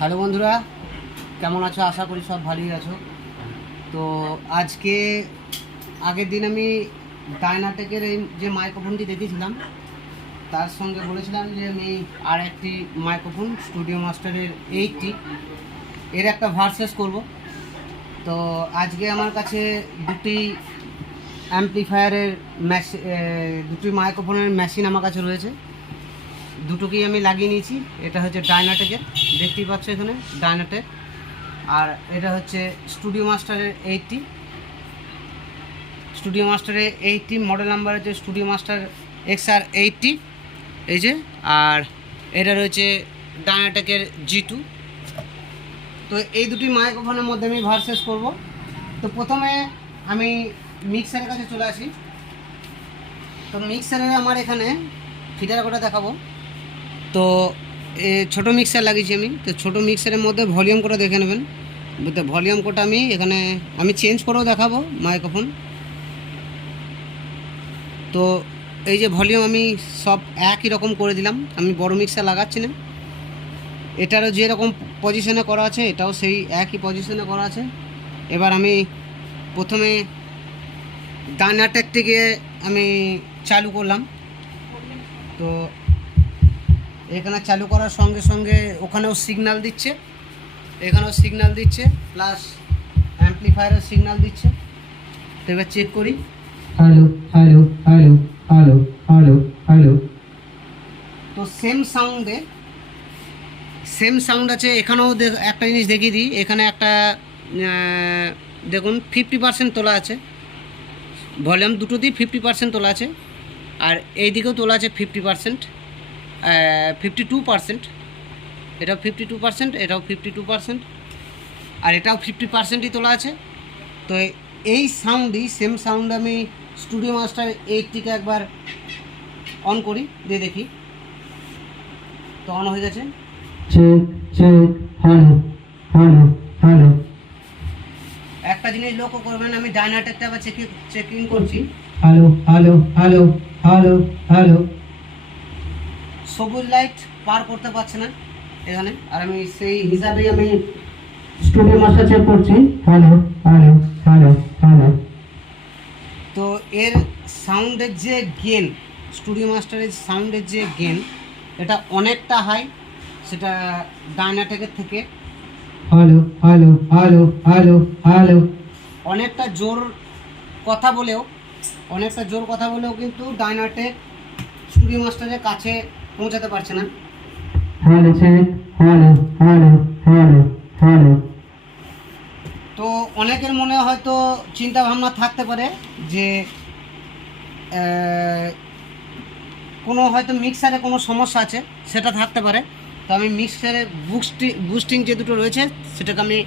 Hello বন্ধুরা, কেমন আছো? আশা করি সব ভালোই আছো। তো আজকে আগের দিন আমি ডায়নাটেকের এই যে মাইক্রোফোনটি দেখেছিলাম, তার সঙ্গে বলেছিলাম যে আমি আর একটি মাইক্রোফোন স্টুডিও মাস্টারের 80 এর একটা ভার্সেস করব। তো আজকে আমার কাছে দুটি অ্যাম্পলিফায়ারের দুটি মাইক্রোফোনের মেশিন আমার কাছে রয়েছে। দুটোকেই আমি লাগিয়ে নিয়েছি। এটা হচ্ছে ডায়নাটেকের, দেখতেই পাচ্ছ এখানে ডায়নাটেক, আর এটা হচ্ছে স্টুডিও মাস্টারের 80। স্টুডিও মাস্টারের 80 মডেল নাম্বার হচ্ছে স্টুডিও মাস্টার XR80 এই যে। আর এটা রয়েছে ডায়নাটেকের G2। তো এই দুটি মাইক্রোফোনের মধ্যে আমি ভার্সেস করব। তো প্রথমে আমি মিক্সারের কাছে চলে আসি। তো মিক্সারে আমার এখানে ফিটার কোটা দেখাবো। তো ছোটো মিক্সার লাগিয়েছি আমি। তো ছোটো মিক্সারের মধ্যে ভলিউম কোটা দেখে নেবেন। তো ভলিউম কোটা আমি এখানে চেঞ্জ করেও দেখাবো মাইক্রোফোন। তো এই যে ভলিউম আমি সব একই রকম করে দিলাম, আমি বড় মিক্সার লাগাচ্ছি না। এটারও যেরকম পজিশনে করা আছে এটাও সেই একই পজিশনে করা আছে। এবার আমি প্রথমে ডায়নাটেকটিকে আমি চালু করলাম। তো এখানে চালু করার সঙ্গে সঙ্গে ওখানেও সিগন্যাল দিচ্ছে, এখানেও সিগন্যাল দিচ্ছে, প্লাস অ্যাম্পলিফায়ারের সিগন্যাল দিচ্ছে। তো এবার চেক করি। Hello hello hello hello hello hello. তো সেম সাউন্ড আছে এখানেও। একটা জিনিস দেখিয়ে দিই, এখানে একটা দেখুন 50% তোলা আছে, ভলিউম দুটোতেই 50% তোলা আছে। আর এই দিকেও তোলা আছে 50%, 52%। এটাও 52%, এটাও 52%, আর এটাও 50%ই তোলা আছে। তো এই সাউন্ডই সেম সাউন্ড আমি স্টুডিও মাস্টার 80কে একবার অন করি, দিয়ে দেখি। তো অন হয়ে গেছে। Check check hello hello hello. একটা জিনিস লক্ষ্য করবেন, আমি ডায়নাটেকটা আবার চেকিং করছি। Hello hello hello hello hello. সবুজ লাইট পার করতে পারছে না এখানে, আর আমি সেই হিসাবেই আমি স্টুডিও মাস্টার চেক করছি। Hello hello hello hello. তো এর সাউন্ডের যে গেন, স্টুডিও মাস্টারের সাউন্ডের যে গেন, এটা অনেকটা হাই সেটা ডায়নাটেকের থেকে। Hello hello hello hello hello. অনেকটা জোর কথা বলেও কিন্তু ডায়নাটেক স্টুডিও মাস্টারের কাছে পৌঁছাতে পারছে না। Hello check hello hello hello hello. তো অনেকের মনে হয়তো চিন্তা ভাবনা থাকতে পারে যে কোনো হয়তো মিক্সারে কোনো সমস্যা আছে, সেটা থাকতে পারে। তো আমি মিক্সারে বুস্টিং যে দুটো রয়েছে সেটাকে আমি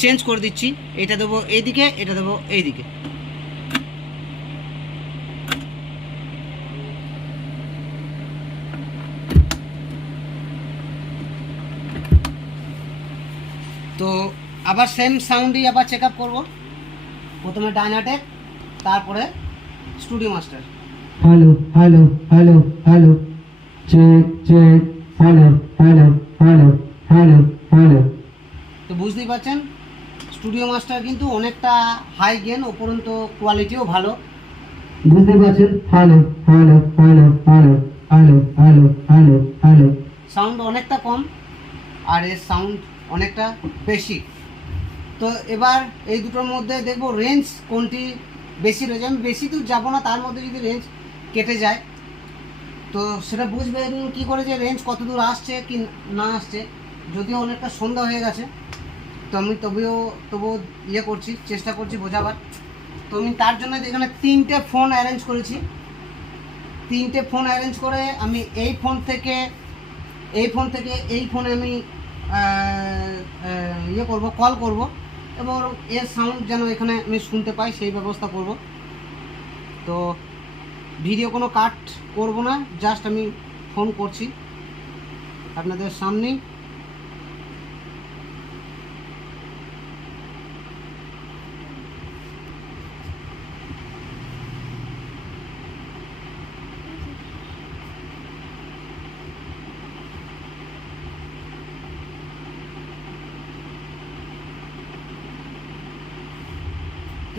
চেঞ্জ করে দিচ্ছি। এটা দেবো এইদিকে, এটা দেবো এইদিকে। তো আবার সেম সাউন্ডই আবার চেক আপ করবো। প্রথমে ডায়নাটেক, তারপরে studio master. Hello hello hello hello. Check check hello hello hello hello hello. তো বুঝতেই পারছেন স্টুডিও মাস্টার কিন্তু অনেকটা হাই গেন, উপরন্তু কোয়ালিটিও ভালো। বুঝতে পারছেন? Hello hello hello hello hello hello hello hello. Sound অনেকটা কম, আর এর সাউন্ড অনেকটা বেশি। তো এবার এই দুটোর মধ্যে দেখবো রেঞ্জ কোনটি বেশি রয়েছে। আমি বেশি দূর যাবো না, তার মধ্যে যদি রেঞ্জ কেটে যায় তো সেটা বুঝবেন কী করে যে রেঞ্জ কত দূর আসছে কি না আসছে। যদিও অনেকটা সন্ধ্যা হয়ে গেছে, তো আমি তবুও চেষ্টা করছি বোঝাবার। তো আমি তার জন্য এখানে 3টে ফোন অ্যারেঞ্জ করেছি। 3টে ফোন অ্যারেঞ্জ করে আমি এই ফোন থেকে এই ফোনে আমি কল করব, এবং এর সাউন্ড যেন এখানে আমি শুনতে পাই সেই ব্যবস্থা করব। তো ভিডিও কোনো কাট করব না, জাস্ট আমি ফোন করছি আপনাদের সামনেই।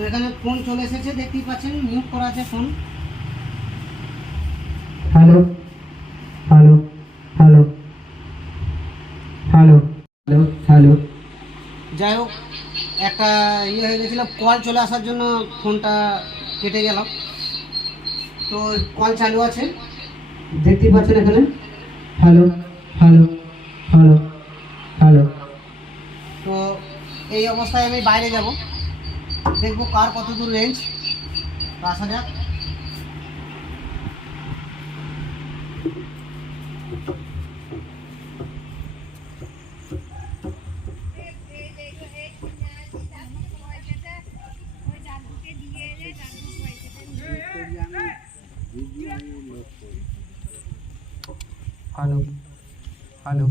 এখানে ফোন চলে এসেছে, দেখতেই পাচ্ছেন মিউট করা আছে phone. Hello hello hello hello hello hello. যাই হোক, একটা ইয়ে হয়ে গেছিলো, কল চলে আসার জন্য ফোনটা কেটে গেল। তো কল চালু আছে, দেখতেই পাচ্ছেন এখানে হ্যালো হ্যালো হ্যালো হ্যালো। তো এই অবস্থায় আমি বাইরে যাব, দেখবো কার কত দূর রেঞ্জ। আসা যাক। Hello hello.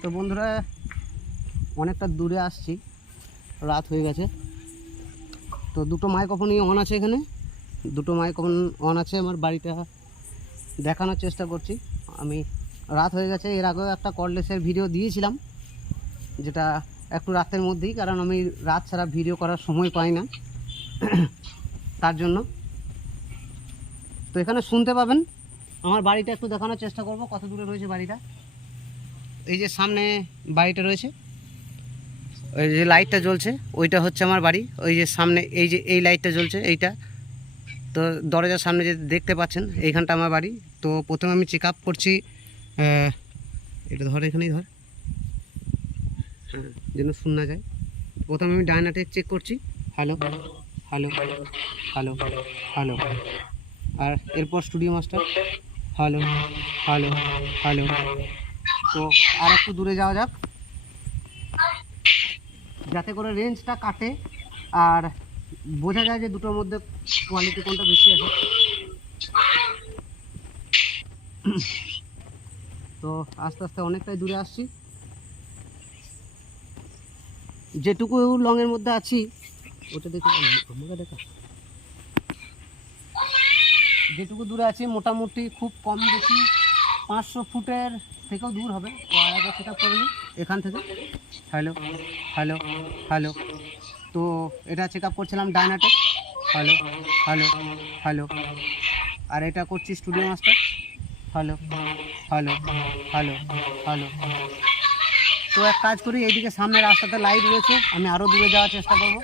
তো বন্ধুরা, অনেকটা দূরে আসছি, রাত হয়ে গেছে। তো দুটো মাইক্রোফোনই অন আছে, এখানে দুটো মাইক্রোফোন অন আছে। আমার বাড়িটা দেখানোর চেষ্টা করছি আমি। রাত হয়ে গেছে, এর আগেও একটা কর্ডলেসের ভিডিও দিয়েছিলাম, যেটা একটু রাতের মধ্যেই, কারণ আমি রাত ছাড়া ভিডিও করার সময় পাই না, তার জন্য। তো এখানে শুনতে পাবেন। আমার বাড়িটা একটু দেখানোর চেষ্টা করব, কত দূরে রয়েছে বাড়িটা। এই যে সামনে বাড়িটা রয়েছে, ওই যে লাইটটা জ্বলছে ওইটা হচ্ছে আমার বাড়ি। ওই যে সামনে এই যে এই লাইটটা জ্বলছে এইটা, তো দরজার সামনে যে দেখতে পাচ্ছেন এইখানটা আমার বাড়ি। তো প্রথমে আমি চেক আপ করছি, এটা ধর, এখানেই ধর, হ্যাঁ, যেন শোনা যায়। প্রথমে আমি ডায়নাটে চেক করছি, হ্যালো হ্যালো হ্যালো হ্যালো। আর এরপর studio master, hello hello hello. তো আর একটু দূরে যাওয়া যাক, যাতে করে রেঞ্জটা কাটে আর বোঝা যায় যে দুটোর মধ্যে কোয়ালিটি কোনটা বেশি আছে। তো আস্তে আস্তে অনেকটাই দূরে আসছি, যেটুকু লংয়ের মধ্যে আছি ওটা দেখে আমাকে দেখা, যেটুকু দূরে আছি মোটামুটি খুব কম বেশি 500 ফুটের থেকেও দূর হবে। তো আর একবার সেটা করে নিই এখান থেকে। Hello hello hello. তো এটা চেক আপ করছিলাম ডায়নাটে, হ্যালো হ্যালো হ্যালো। আর এটা করছি studio master, hello hello hello hello. তো এক কাজ করি, এইদিকে সামনে রাস্তাতে লাইট রয়েছে, আমি আরও দূরে যাওয়ার চেষ্টা করব।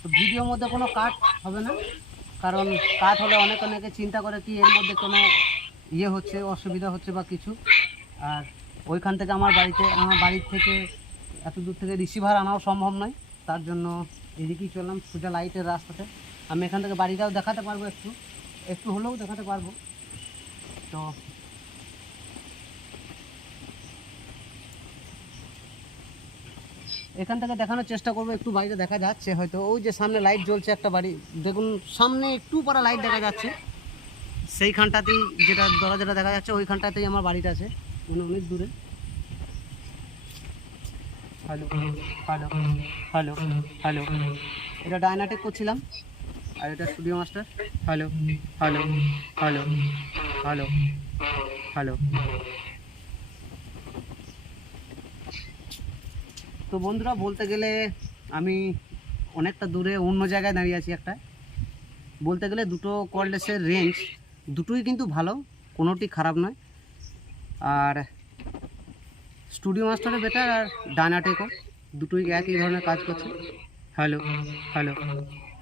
তো ভিডিওর মধ্যে কোনো কাট হবে না, কারণ কাট হলে অনেকে চিন্তা করে কি এর মধ্যে কোনো ইয়ে হচ্ছে, অসুবিধা হচ্ছে বা কিছু। আর ওইখান থেকে আমার বাড়ির থেকে এত দূর থেকে রিসিভার আনাও সম্ভব নয়, তার জন্য এদিকেই চললাম সোজা লাইটের রাস্তাতে। আমি এখান থেকে বাড়িটাও দেখাতে পারবো, একটু হলেও দেখাতে পারবো। তো এখান থেকে দেখানোর চেষ্টা করবো, একটু বাড়িটা দেখা যাচ্ছে হয়তো। ওই যে সামনে লাইট জ্বলছে একটা বাড়ি, দেখুন সামনে একটু পরে লাইট দেখা যাচ্ছে, সেইখানটাতেই যেটা দরজাটা দেখা যাচ্ছে ওইখানটাতেই আমার বাড়িটা আছে, মানে অনেক দূরে। Hello hello hello hello. এটা ডায়নাটেক করছিলাম, আর এটা studio master, hello hello hello hello hello. তো বন্ধুরা, বলতে গেলে আমি অনেকটা দূরে অন্য জায়গায় দাঁড়িয়ে আছি একটা। বলতে গেলে দুটো কর্ডলেসের রেঞ্জ দুটোই কিন্তু ভালো, কোনোটি খারাপ নয়। আর স্টুডিও মাস্টারে বেটার, আর ডায়নাটেকও, দুটোই একই ধরনের কাজ করছে। Hello hello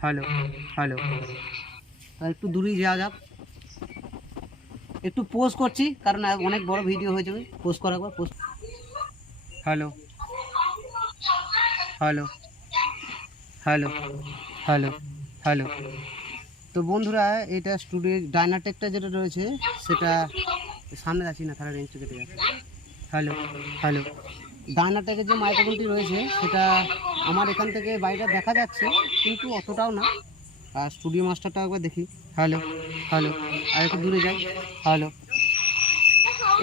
hello hello. আর একটু দূরেই যাওয়া যাক, একটু পোস্ট করছি কারণ অনেক বড় ভিডিও হয়ে যাবে। পোস্ট করার পর post, hello hello hello hello hello. তো বন্ধুরা, এটা স্টুডিও ডায়নাটেকটা যেটা রয়েছে সেটা সামনে যাচ্ছি না, তাহলে রেঞ্জটা কেটে যাচ্ছে। Hello hello. ডায়নাটেকের যে মাইক্রোফোনটি রয়েছে সেটা আমার এখান থেকে বাড়িটা দেখা যাচ্ছে, কিন্তু অতটাও না। আর স্টুডিও মাস্টারটা একবার দেখি, হ্যালো হ্যালো। আর একটু দূরে যাই, হ্যালো।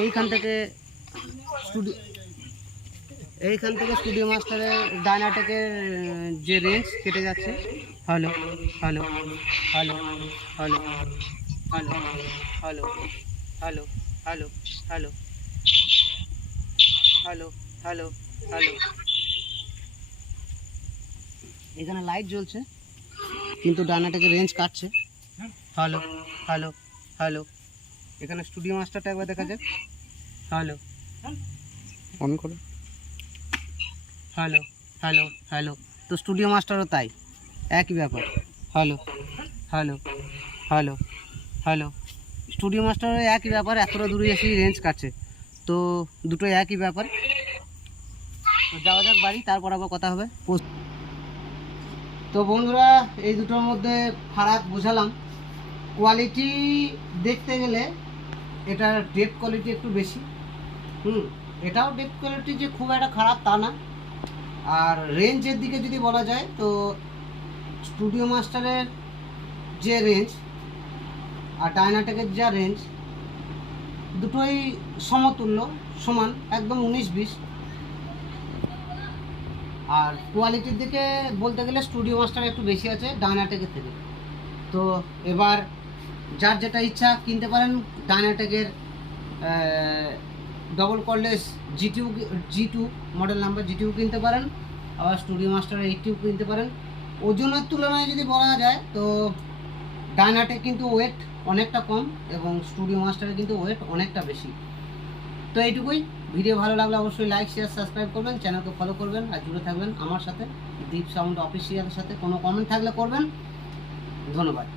এইখান থেকে স্টুডিও মাস্টারের ডায়নাটেকের যে রেঞ্জ কেটে যাচ্ছে, hello hello hello hello hello hello hello hello hello hello hello hello. এখানে লাইট জ্বলছে কিন্তু ডানাটাকে রেঞ্জ কাটছে। Hello hello hello. এখানে স্টুডিও মাস্টারটা একবার দেখা যাক। হ্যালো অন করো। Hello hello hello. তো স্টুডিও মাস্টারও তাই, একই ব্যাপার। Hello hello hello hello. Studio মাস্টারও একই ব্যাপার, এতটা দূরে এসে রেঞ্জ কাটছে। তো দুটোই একই ব্যাপার। তো যাওয়া যাক বাড়ি, তারপর আবার কথা হবে। তো বন্ধুরা, এই দুটোর মধ্যে ফারাক বোঝালাম। কোয়ালিটি দেখতে গেলে এটার ডেপ কোয়ালিটি একটু বেশি। এটাও ডেপ কোয়ালিটি যে খুব একটা খারাপ তা না। আর রেঞ্জের দিকে যদি বলা যায় তো স্টুডিও মাস্টারের যে রেঞ্জ আর ডায়নাটেকের যা রেঞ্জ, দুটোই সমতুল্য, সমান, একদম 19-20। আর কোয়ালিটির দিকে বলতে গেলে স্টুডিও মাস্টার একটু বেশি আছে ডায়নাটেকের থেকে। তো এবার যার যেটা ইচ্ছা কিনতে পারেন। ডায়নাটেকের double cordless G2 model number G2 কিনতে পারেন, আবার স্টুডিও মাস্টার 80 কিনতে পারেন। ওজনের তুলনায় যদি বলা যায় তো ডায়নাটেক কিন্তু ওয়েট অনেকটা কম এবং স্টুডিও মাস্টারের কিন্তু ওয়েট অনেকটা বেশি। তো এইটুকুই। ভিডিও ভালো লাগলে অবশ্যই লাইক শেয়ার সাবস্ক্রাইব করবেন, চ্যানেলকে ফলো করবেন আর জুড়ে থাকবেন আমার সাথে, দীপ সাউন্ড অফিসিয়ালের সাথে। কোনো কমেন্ট থাকলে করবেন। ধন্যবাদ।